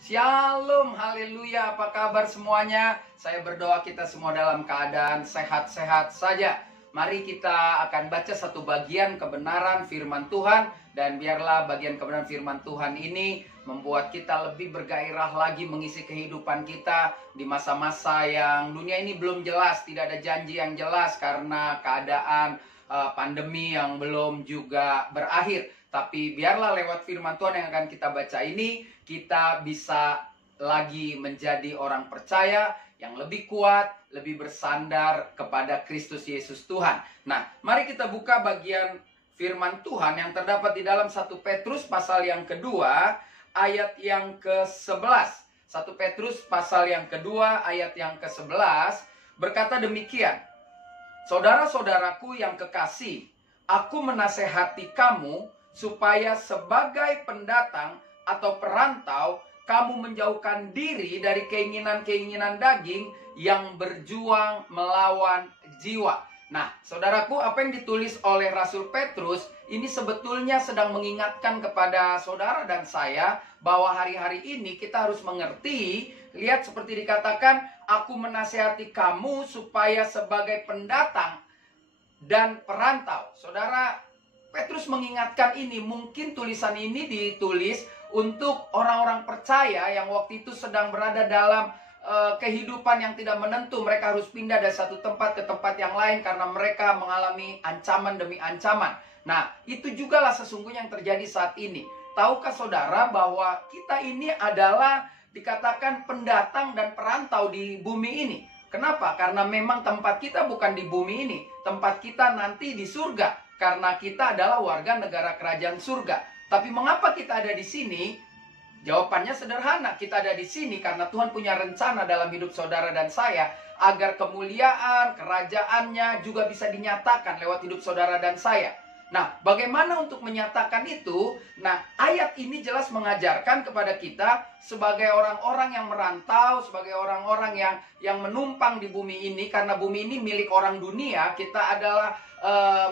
Shalom, haleluya, apa kabar semuanya? Saya berdoa kita semua dalam keadaan sehat-sehat saja. Mari kita akan baca satu bagian kebenaran firman Tuhan. Dan biarlah bagian kebenaran firman Tuhan ini membuat kita lebih bergairah lagi mengisi kehidupan kita di masa-masa yang dunia ini belum jelas. Tidak ada janji yang jelas karena keadaan pandemi yang belum juga berakhir. Tapi biarlah lewat firman Tuhan yang akan kita baca ini, kita bisa lagi menjadi orang percaya yang lebih kuat, lebih bersandar kepada Kristus Yesus Tuhan. Nah, mari kita buka bagian firman Tuhan yang terdapat di dalam 1 Petrus pasal yang kedua, ayat yang ke-11. 1 Petrus pasal yang kedua, ayat yang ke-11, berkata demikian. Saudara-saudaraku yang kekasih, aku menasehati kamu supaya sebagai pendatang atau perantau, kamu menjauhkan diri dari keinginan-keinginan daging yang berjuang melawan jiwa. Nah, saudaraku, apa yang ditulis oleh Rasul Petrus ini sebetulnya sedang mengingatkan kepada saudara dan saya bahwa hari-hari ini kita harus mengerti. Lihat seperti dikatakan, aku menasihati kamu supaya sebagai pendatang dan perantau. Saudara, Petrus mengingatkan ini, mungkin tulisan ini ditulis untuk orang-orang percaya yang waktu itu sedang berada dalam kehidupan yang tidak menentu. Mereka harus pindah dari satu tempat ke tempat yang lain karena mereka mengalami ancaman demi ancaman. Nah, itu jugalah sesungguhnya yang terjadi saat ini. Tahukah saudara bahwa kita ini adalah dikatakan pendatang dan perantau di bumi ini? Kenapa? Karena memang tempat kita bukan di bumi ini. Tempat kita nanti di surga. Karena kita adalah warga negara kerajaan surga. Tapi mengapa kita ada di sini? Jawabannya sederhana. Kita ada di sini karena Tuhan punya rencana dalam hidup saudara dan saya. Agar kemuliaan, kerajaannya juga bisa dinyatakan lewat hidup saudara dan saya. Nah, bagaimana untuk menyatakan itu? Nah, ayat ini jelas mengajarkan kepada kita sebagai orang-orang yang merantau, sebagai orang-orang yang menumpang di bumi ini. Karena bumi ini milik orang dunia, kita adalah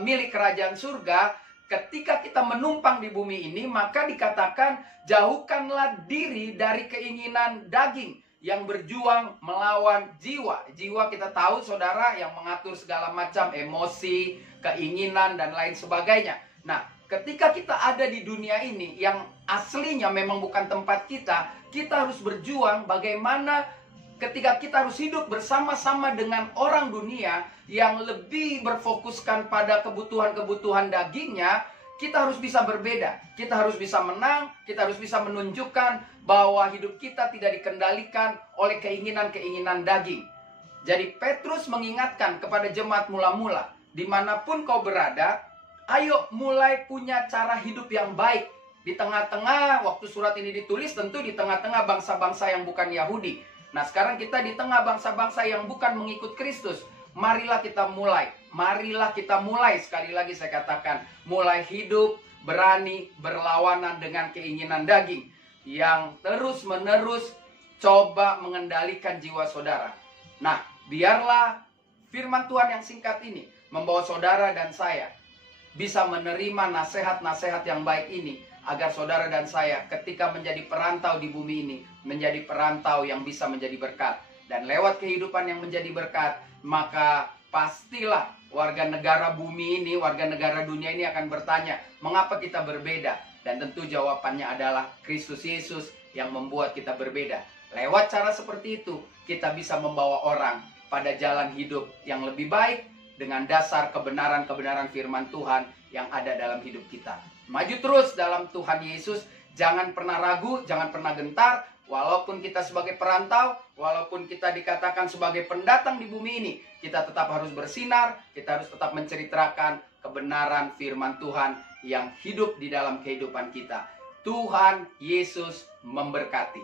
milik kerajaan surga. Ketika kita menumpang di bumi ini, maka dikatakan jauhkanlah diri dari keinginan daging yang berjuang melawan jiwa. Jiwa kita tahu saudara yang mengatur segala macam emosi, keinginan dan lain sebagainya. Nah, ketika kita ada di dunia ini yang aslinya memang bukan tempat kita, kita harus berjuang bagaimana ketika kita harus hidup bersama-sama dengan orang dunia yang lebih berfokuskan pada kebutuhan-kebutuhan dagingnya. Kita harus bisa berbeda, kita harus bisa menang, kita harus bisa menunjukkan bahwa hidup kita tidak dikendalikan oleh keinginan-keinginan daging. Jadi Petrus mengingatkan kepada jemaat mula-mula, dimanapun kau berada, ayo mulai punya cara hidup yang baik. Di tengah-tengah, waktu surat ini ditulis tentu di tengah-tengah bangsa-bangsa yang bukan Yahudi. Nah, sekarang kita di tengah bangsa-bangsa yang bukan mengikut Kristus. Marilah kita mulai. Marilah kita mulai, sekali lagi saya katakan, mulai hidup berani berlawanan dengan keinginan daging yang terus-menerus coba mengendalikan jiwa saudara. Nah, biarlah firman Tuhan yang singkat ini membawa saudara dan saya bisa menerima nasihat-nasihat yang baik ini, agar saudara dan saya ketika menjadi perantau di bumi ini, menjadi perantau yang bisa menjadi berkat. Dan lewat kehidupan yang menjadi berkat, maka pastilah warga negara bumi ini, warga negara dunia ini akan bertanya, mengapa kita berbeda? Dan tentu jawabannya adalah Kristus Yesus yang membuat kita berbeda. Lewat cara seperti itu, kita bisa membawa orang pada jalan hidup yang lebih baik dengan dasar kebenaran-kebenaran firman Tuhan yang ada dalam hidup kita. Maju terus dalam Tuhan Yesus, jangan pernah ragu, jangan pernah gentar. Walaupun kita sebagai perantau, walaupun kita dikatakan sebagai pendatang di bumi ini, kita tetap harus bersinar, kita harus tetap menceritakan kebenaran firman Tuhan yang hidup di dalam kehidupan kita. Tuhan Yesus memberkati.